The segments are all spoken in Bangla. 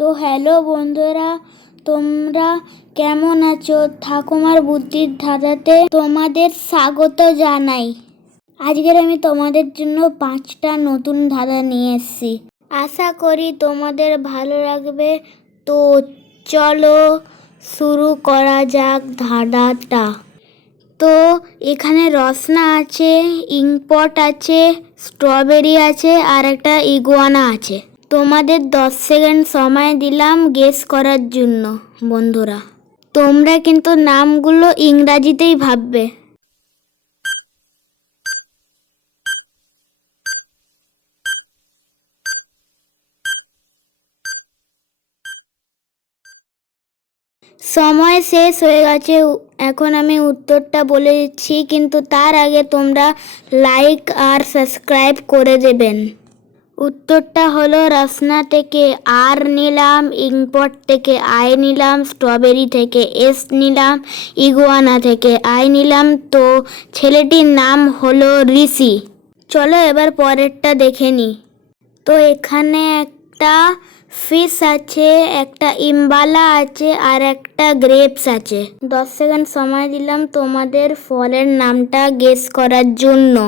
তো হ্যালো বন্ধুরা, তোমরা কেমন আছো? ঠাকুমার বুদ্ধির ধাঁধাতে তোমাদের স্বাগত জানাই। আজকের আমি তোমাদের জন্য 5টা নতুন ধাঁধা নিয়ে এসেছি। আশা করি তোমাদের ভালো লাগবে। তো চলো শুরু করা যাক ধাঁধাটা। তো এখানে রসনা আছে, ইঙ্কপট আছে, স্ট্রবেরি আছে আর একটা ইগুয়ানা আছে। তোমাদের 10 সেকেন্ড সময় দিলাম গেস করার জন্য। বন্ধুরা, তোমরা কিন্তু নামগুলো ইংরাজিতেই ভাববে। সময় শেষ হয়ে গেছে। এখন আমি উত্তরটা বলে দিচ্ছি, কিন্তু তার আগে তোমরা লাইক আর সাবস্ক্রাইব করে দেবেন। উত্তরটা হলো রসনা থেকে আর নিলাম, ইঙ্কপট থেকে আই নিলাম, স্ট্রবেরি থেকে এস নিলাম, ইগুয়ানা থেকে আই নিলাম। তো ছেলেটির নাম হলো ঋষি। চলো এবার পরেরটা দেখে নিই। তো এখানে একটা ফিশ আছে, একটা ইম্বালা আছে আর একটা গ্রেপস আছে। 10 সেকেন্ড সময় দিলাম তোমাদের ফলের নামটা গেস করার জন্য।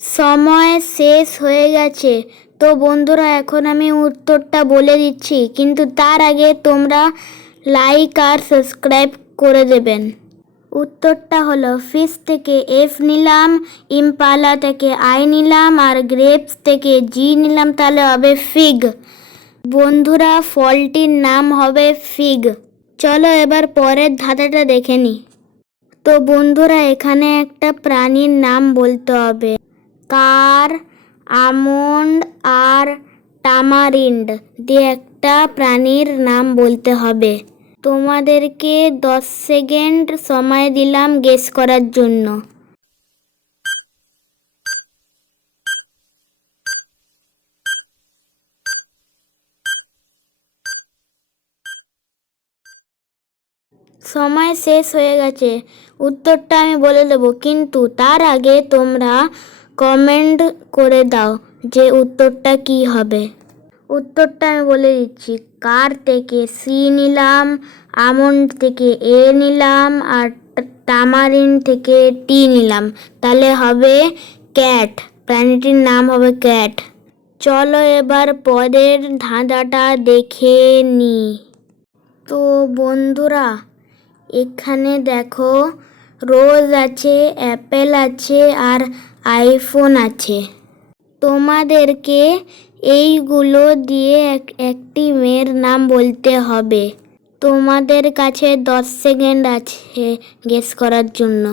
সময় শেষ হয়ে গেছে। তো বন্ধুরা, এখন আমি উত্তরটা বলে দিচ্ছি, কিন্তু তার আগে তোমরা লাইক আর সাবস্ক্রাইব করে দেবেন। উত্তরটা হলো ফিশ থেকে এফ নিলাম, ইম্পালা থেকে আই নিলাম আর গ্রেপস থেকে জি নিলাম, তাহলে হবে ফিগ। বন্ধুরা, ফলটির নাম হবে ফিগ। চলো এবার পরের ধাঁধাটা দেখে নিই। তো বন্ধুরা, এখানে একটা প্রাণীর নাম বলতে হবে। কার, আমন্ড আর টামারিন্ড দিয়ে একটা প্রাণীর নাম বলতে হবে। তোমাদেরকে 10 সেকেন্ড সময় দিলাম গেস করার জন্য। সময় শেষ হয়ে গেছে। উত্তরটা আমি বলে দেবো, কিন্তু তার আগে তোমরা কমেন্ট করে দাও যে উত্তরটা কি হবে। উত্তরটা আমি বলে দিচ্ছি। কার থেকে সি নিলাম, আমন্ড থেকে এ নিলাম আর টামারিন থেকে টি নিলাম, তাহলে হবে ক্যাট। প্রাণীটির নাম হবে ক্যাট। চলো এবার পরের ধাঁধাটা দেখে নিই। তো বন্ধুরা, এখানে দেখো রোজ আছে, অ্যাপেল আছে আর আইফোন আছে। তোমাদেরকে এইগুলো দিয়ে একটি মেয়ের নাম বলতে হবে। তোমাদের কাছে 10 সেকেন্ড আছে গেস করার জন্য।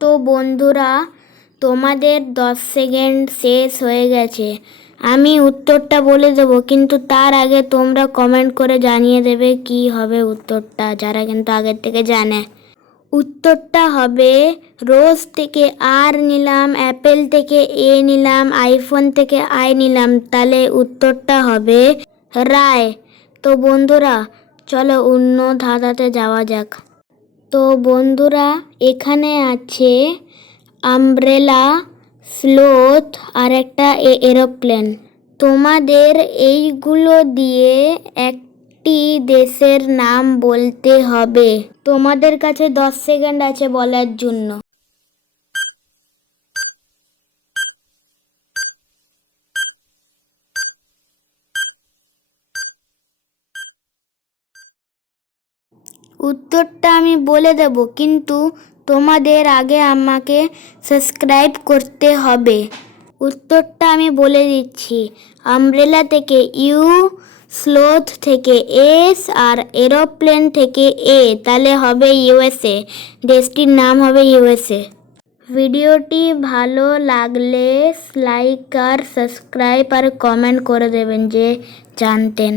তো বন্ধুরা, তোমাদের 10 সেকেন্ড শেষ হয়ে গেছে। আমি উত্তরটা বলে দেবো, কিন্তু তার আগে তোমরা কমেন্ট করে জানিয়ে দেবে কি হবে উত্তরটা, যারা কিন্তু আগের থেকে জানে। উত্তরটা হবে রোজ থেকে আর নিলাম, অ্যাপেল থেকে এ নিলাম, আইফোন থেকে আই নিলাম, তাহলে উত্তরটা হবে রায়। তো বন্ধুরা, চলো অন্য ধাঁধাতে যাওয়া যাক। তো বন্ধুরা, এখানে আছে আমব্রেলা, স্লোথ আর একটা এরোপ্লেন। তোমাদের এইগুলো দিয়ে একটি দেশের নাম বলতে হবে। তোমাদের কাছে 10 সেকেন্ড আছে বলার জন্য। উত্তরটা আমি বলে দেব, কিন্তু তোমাদের আগে আমাকে সাবস্ক্রাইব করতে হবে। উত্তরটা আমি বলে দিচ্ছি। আমব্রেলা থেকে ইউ, স্লোথ থেকে এস আর এরোপ্লেন থেকে এ, তাহলে হবে ইউএসএ। দেশটির নাম হবে ইউএসএ। ভিডিওটি ভালো লাগলে লাইক আর সাবস্ক্রাইব আর কমেন্ট করে দেবেন যে জানতেন।